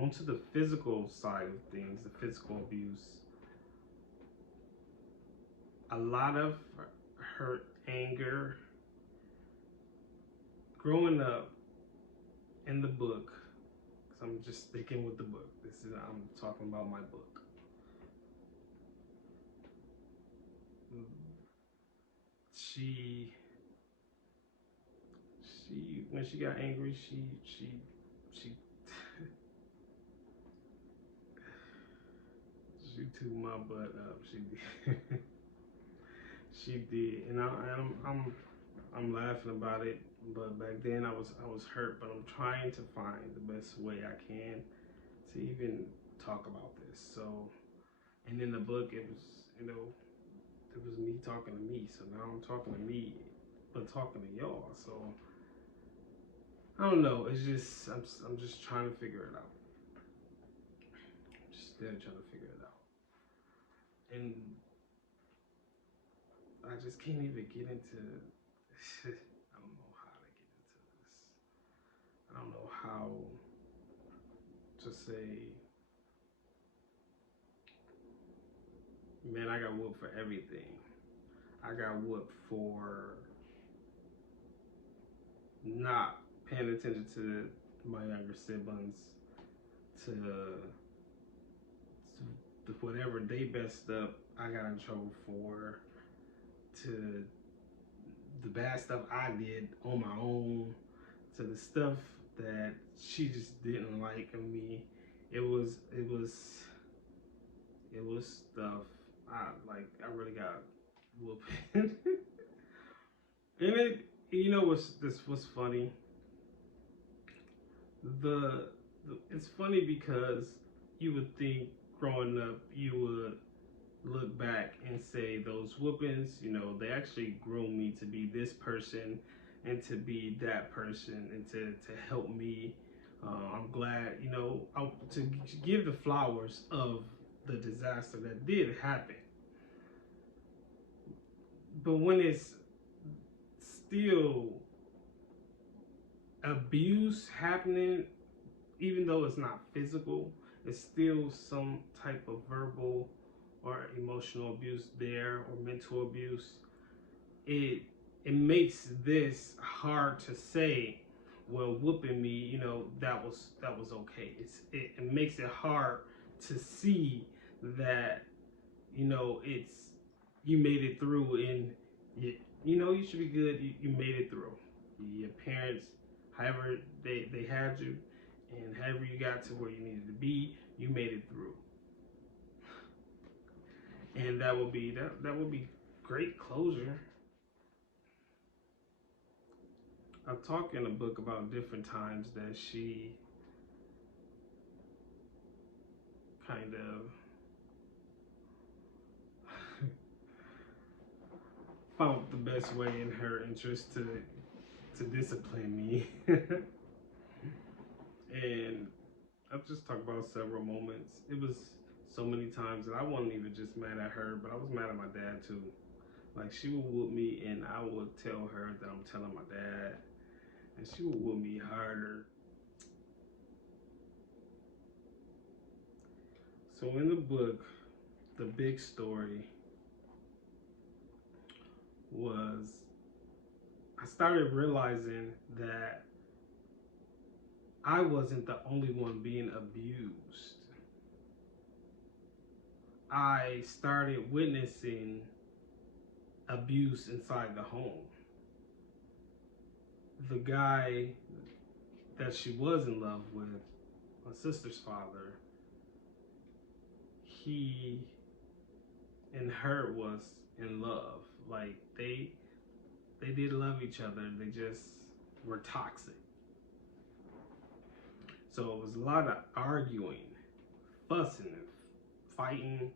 onto the physical side of things, the physical abuse, a lot of hurt, anger, growing up in the book, because I'm just sticking with the book. I'm talking about my book. She, when she got angry, she, she threw my butt up. She did. She did, and I'm laughing about it. But back then I was hurt. But I'm trying to find the best way I can to even talk about this. So, and in the book it was, it was me talking to me. So now I'm talking to me, but talking to y'all. So I don't know. It's just I'm just trying to figure it out. Just still trying to figure it out, and I just can't even get into. I don't know how to get into this. I don't know how to say, man, I got whooped for everything. I got whooped for not paying attention to my younger siblings, to, whatever they messed up, I got in trouble for, to the bad stuff I did on my own, to the stuff that she just didn't like of me. It was stuff I really got whooped. And what's funny? The, it's funny because you would think growing up you would look back and say those whoopings, they actually groomed me to be this person and to be that person and to help me. I'm glad, to give the flowers of the disaster that did happen. But when it's still abuse happening, even though it's not physical, it's still some type of verbal or emotional abuse there, or mental abuse. It makes this hard to say, well, whooping me, that was okay. It makes it hard to see that, it's, you made it through, and you should be good. You made it through. Your parents, however they had you, and however you got to where you needed to be, you made it through. And that would be great closure. I talk in a book about different times that she kind of found the best way in her interest to discipline me. And I've just talked about several moments. It was so many times that I wasn't even just mad at her, but I was mad at my dad too. Like, she would whoop me, and I would tell her that I'm telling my dad, and she would whoop me harder. So in the book, the big story was, I started realizing that I wasn't the only one being abused. I started witnessing abuse inside the home. The guy that she was in love with, my sister's father, he and her was in love. Like, they did love each other. They just were toxic. So it was a lot of arguing, fussing, fighting,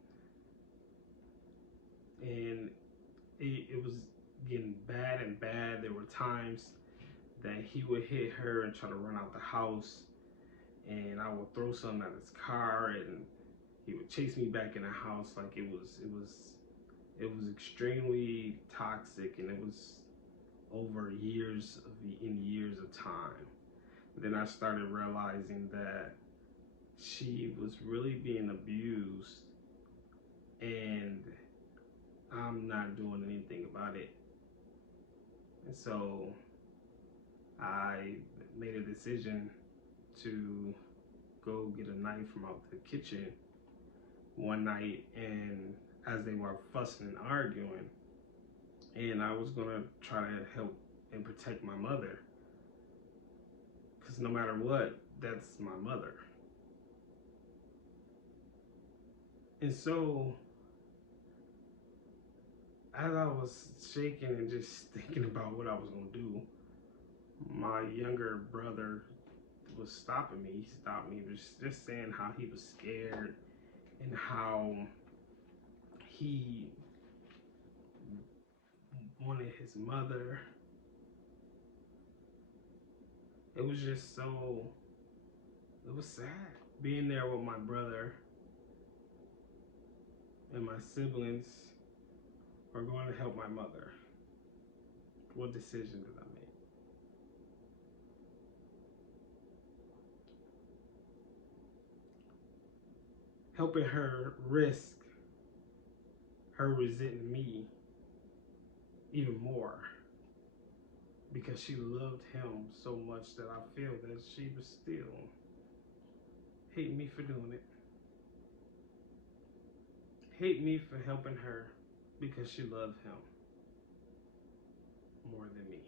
and it was getting bad and bad. There were times that he would hit her and try to run out the house, and I would throw something at his car, and he would chase me back in the house. Like, it was extremely toxic, and it was over years of time. Then I started realizing that she was really being abused, and I'm not doing anything about it. And so I made a decision to go get a knife from out the kitchen one night, and as they were fussing and arguing, and I was gonna try to help and protect my mother, because no matter what, that's my mother. And so as I was shaking and just thinking about what I was gonna do, my younger brother was stopping me. He stopped me, just saying how he was scared and how he wanted his mother. It was just so, it was sad being there with my brother and my siblings are going to help my mother. What decision did I make? Helping her risk her resenting me even more because she loved him so much that I feel that she would still hate me for doing it. Hate me for helping her because she loved him more than me.